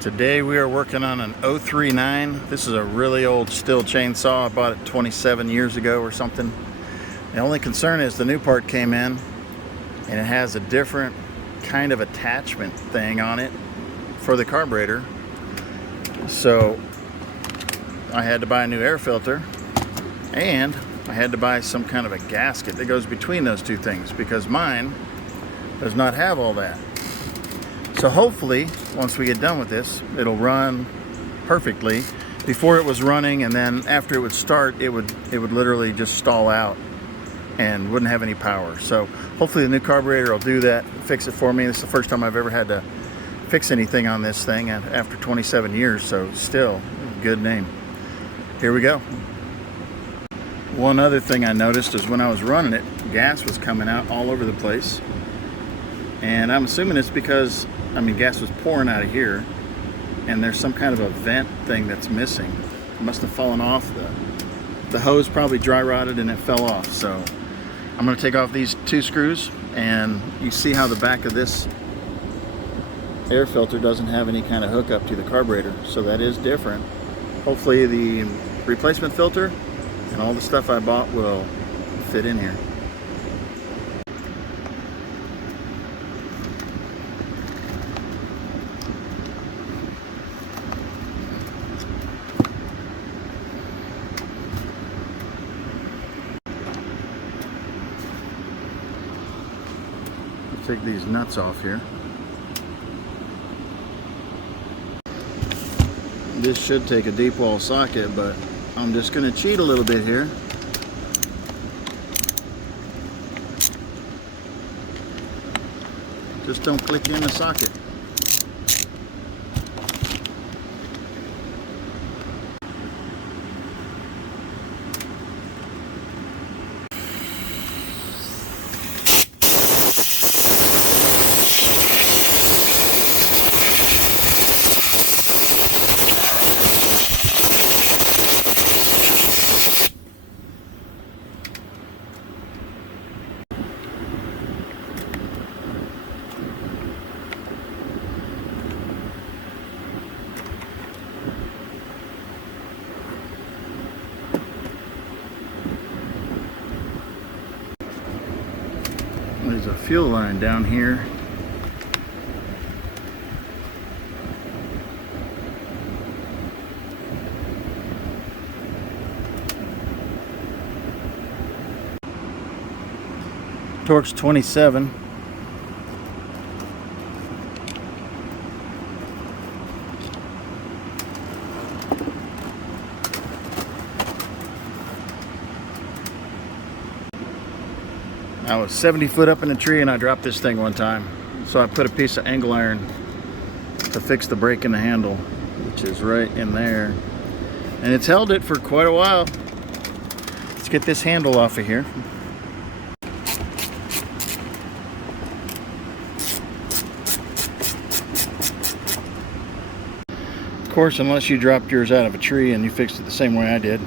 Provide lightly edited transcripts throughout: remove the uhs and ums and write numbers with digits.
Today we are working on an 039. This is a really old Stihl chainsaw. I bought it 27 years ago or something. The only concern is the new part came in and it has a different kind of attachment thing on it for the carburetor. So I had to buy a new air filter and I had to buy some kind of a gasket that goes between those two things because mine does not have all that. So hopefully, once we get done with this, it'll run perfectly. Before it was running, and then after it would start, it would literally just stall out and wouldn't have any power. So hopefully the new carburetor will do that, fix it for me. This is the first time I've ever had to fix anything on this thing after 27 years, so still, good name. Here we go. One other thing I noticed is when I was running it, gas was coming out all over the place. And I'm assuming it's because, gas was pouring out of here, and there's some kind of a vent thing that's missing. It must have fallen off. The hose probably dry rotted and it fell off. So I'm going to take off these two screws, and you see how the back of this air filter doesn't have any kind of hookup to the carburetor. So that is different. Hopefully the replacement filter and all the stuff I bought will fit in here. Take these nuts off here. This should take a deep wall socket, but I'm just going to cheat a little bit here. Just don't click in the socket. There's a fuel line down here. Torque's 27. I was 70 foot up in a tree and I dropped this thing one time. So I put a piece of angle iron to fix the brake in the handle, which is right in there. And it's held it for quite a while. Let's get this handle off of here. Of course, unless you dropped yours out of a tree and you fixed it the same way I did,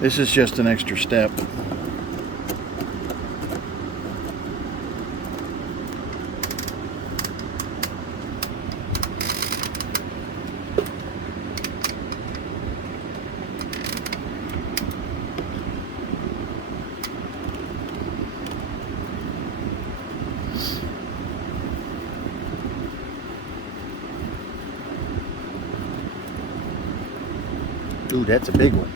this is just an extra step. Ooh, that's a big one.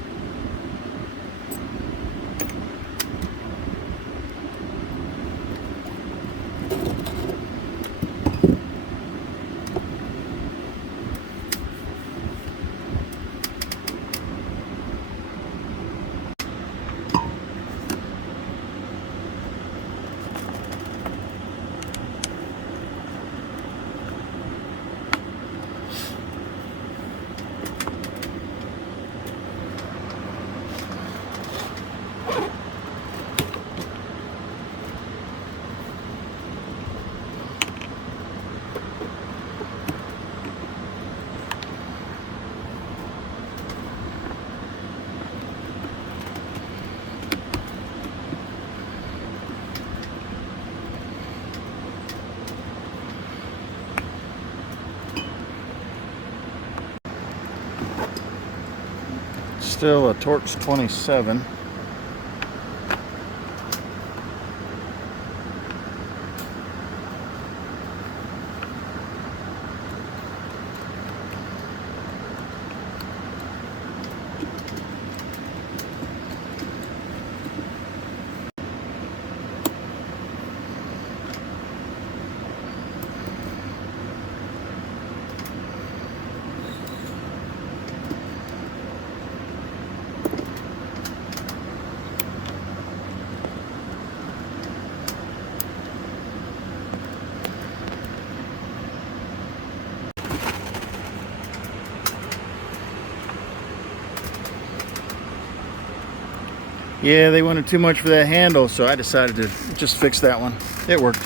Still a Torx 27. Yeah, they wanted too much for that handle, so I decided to just fix that one. It worked.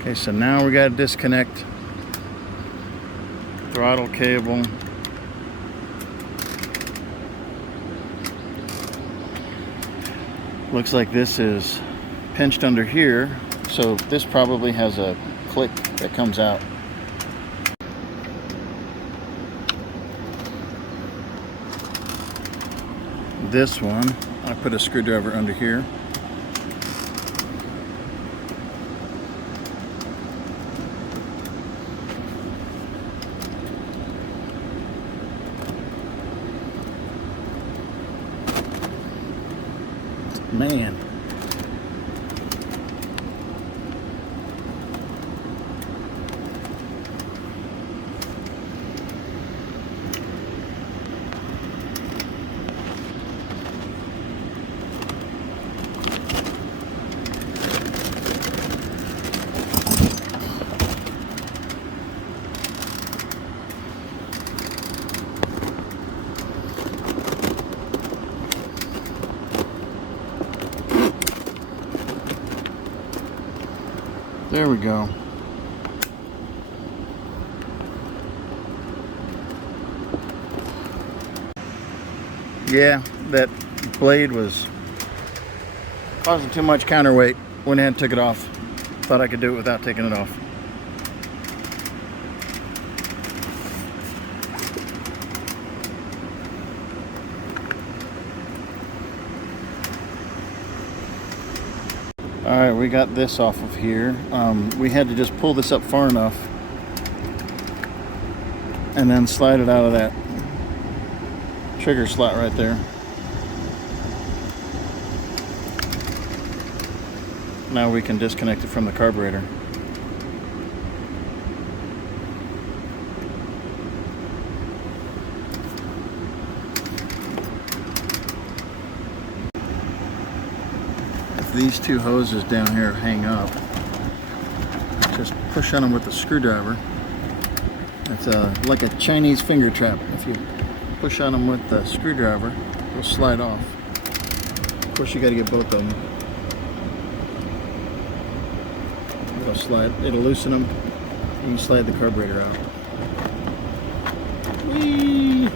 Okay, so now we got to disconnect throttle cable. Looks like this is pinched under here. So this probably has a click that comes out. This one, I put a screwdriver under here. Man. There we go. Yeah, that blade was causing too much counterweight. Went ahead and took it off. Thought I could do it without taking it off. Alright, we got this off of here. We had to just pull this up far enough and then slide it out of that trigger slot right there. Now we can disconnect it from the carburetor. These two hoses down here hang up. Just push on them with a screwdriver. It's like a Chinese finger trap. If you push on them with the screwdriver, it'll slide off. Of course, you got to get both of them. It'll slide. It'll loosen them. You can slide the carburetor out. Whee!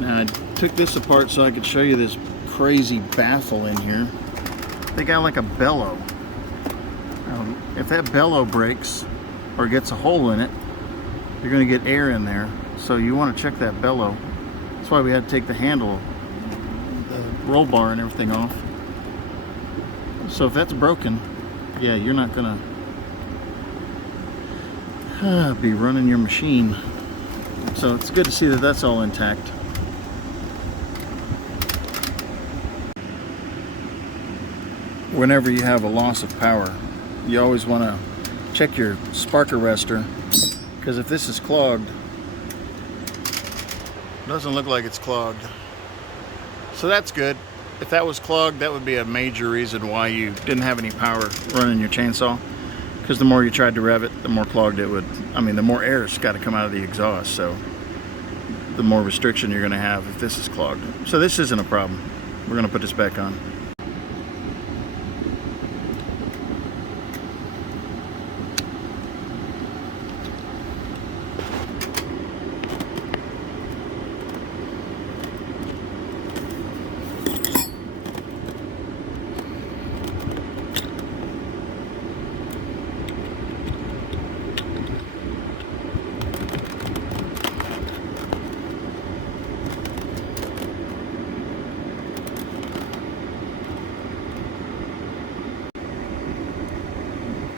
Now I took this apart so I could show you this crazy baffle in here. They got like a bellow. If that bellow breaks or gets a hole in it, you're going to get air in there. So you want to check that bellow. That's why we had to take the handle, the roll bar and everything off. So if that's broken, yeah, you're not going to be running your machine. So it's good to see that that's all intact. Whenever you have a loss of power, you always want to check your spark arrestor, because if this is clogged, it doesn't look like it's clogged. So that's good. If that was clogged, that would be a major reason why you didn't have any power running your chainsaw, because the more you tried to rev it, the more clogged it would. I mean, the more air's got to come out of the exhaust, so the more restriction you're going to have if this is clogged. So this isn't a problem. We're going to put this back on.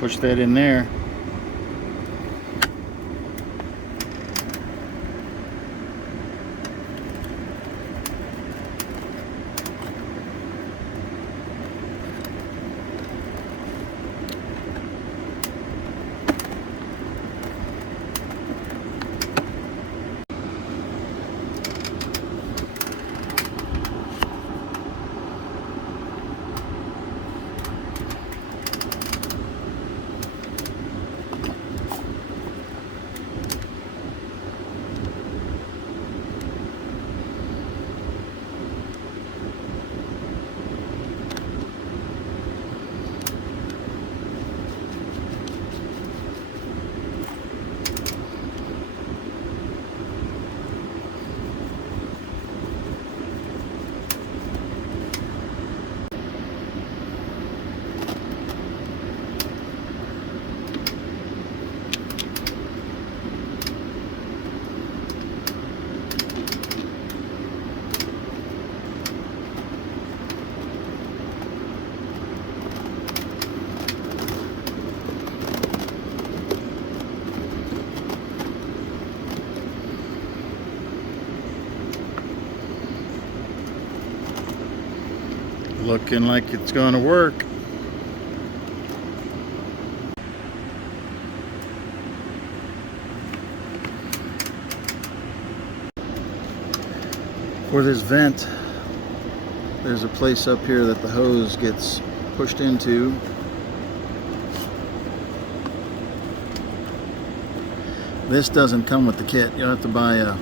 Push that in there. Looking like it's going to work. For this vent, there's a place up here that the hose gets pushed into. This doesn't come with the kit. You'll have to buy a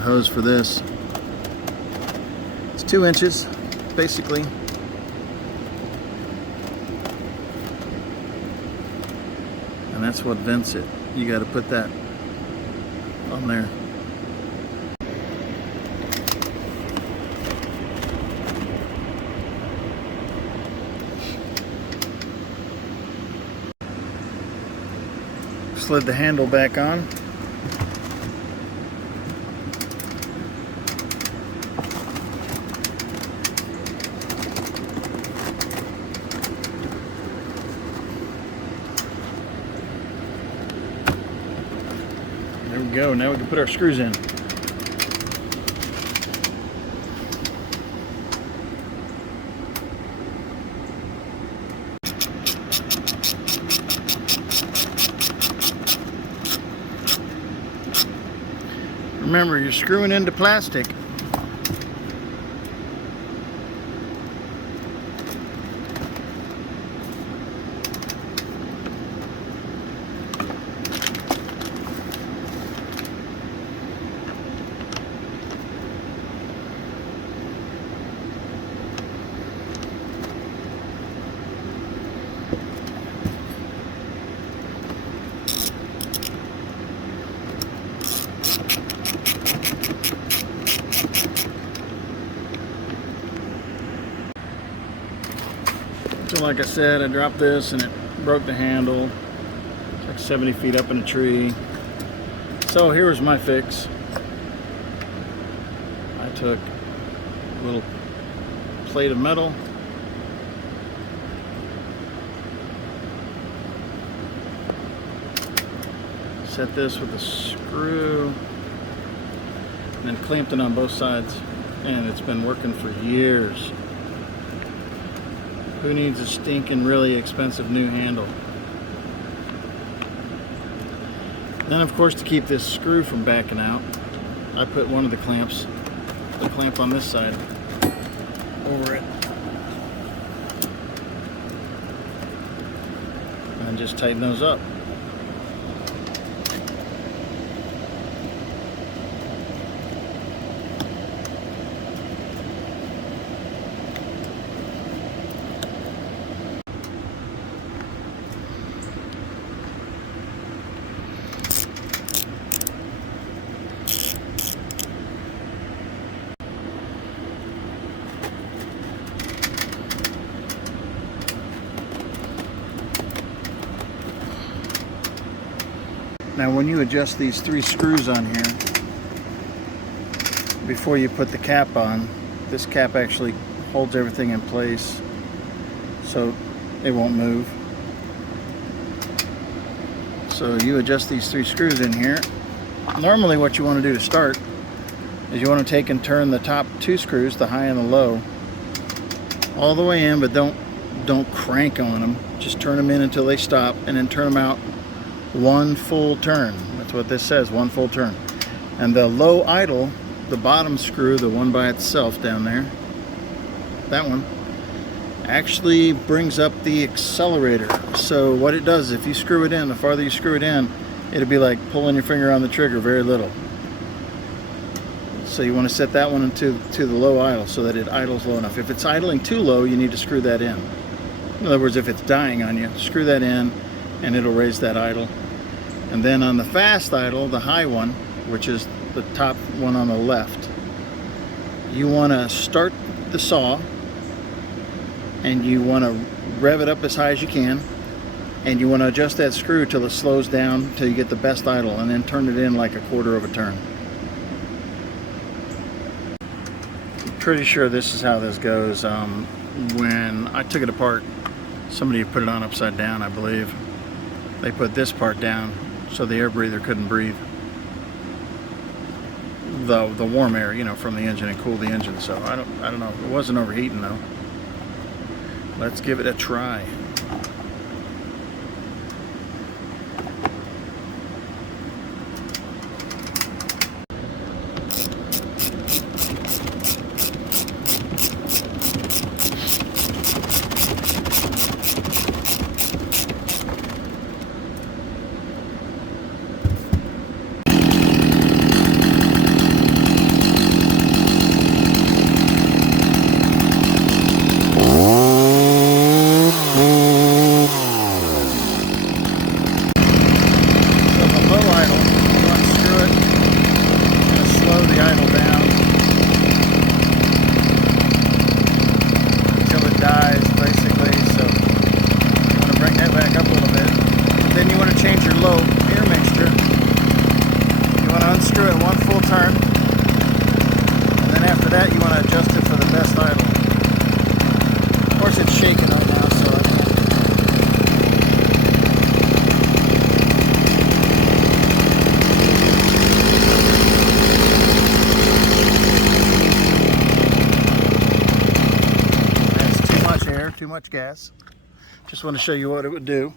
hose for this. 2 inches, basically. And that's what vents it. You got to put that on there. Slid the handle back on. There we go. Now we can put our screws in. Remember, you're screwing into plastic. So like I said, I dropped this and it broke the handle. It's like 70 feet up in a tree. So here was my fix. I took a little plate of metal, set this with a screw, and then clamped it on both sides, and it's been working for years. Who needs a stinking really expensive new handle? Then of course, to keep this screw from backing out, I put one of the clamp on this side over it, and just tighten those up. Now when you adjust these 3 screws on here, before you put the cap on, this cap actually holds everything in place so it won't move. So you adjust these 3 screws in here. Normally what you want to do to start is you want to take and turn the top 2 screws, the high and the low, all the way in, but don't crank on them. Just turn them in until they stop, and then turn them out 1 full turn. That's what this says, 1 full turn. And the low idle, the bottom screw, the one by itself down there, that one, actually brings up the accelerator. So what it does, if you screw it in, the farther you screw it in, it'll be like pulling your finger on the trigger very little. So you want to set that one to the low idle so that it idles low enough. If it's idling too low, you need to screw that in. In other words, if it's dying on you, screw that in and it'll raise that idle. And then on the fast idle, the high one, which is the top one on the left, you want to start the saw and you want to rev it up as high as you can, and you want to adjust that screw till it slows down till you get the best idle, and then turn it in like 1/4 of a turn. I'm pretty sure this is how this goes. When I took it apart, somebody put it on upside down, I believe. They put this part down so the air breather couldn't breathe the warm air, you know, from the engine and cool the engine. So I don't know. It wasn't overheating though. Let's give it a try. Too much gas. Just want to show you what it would do.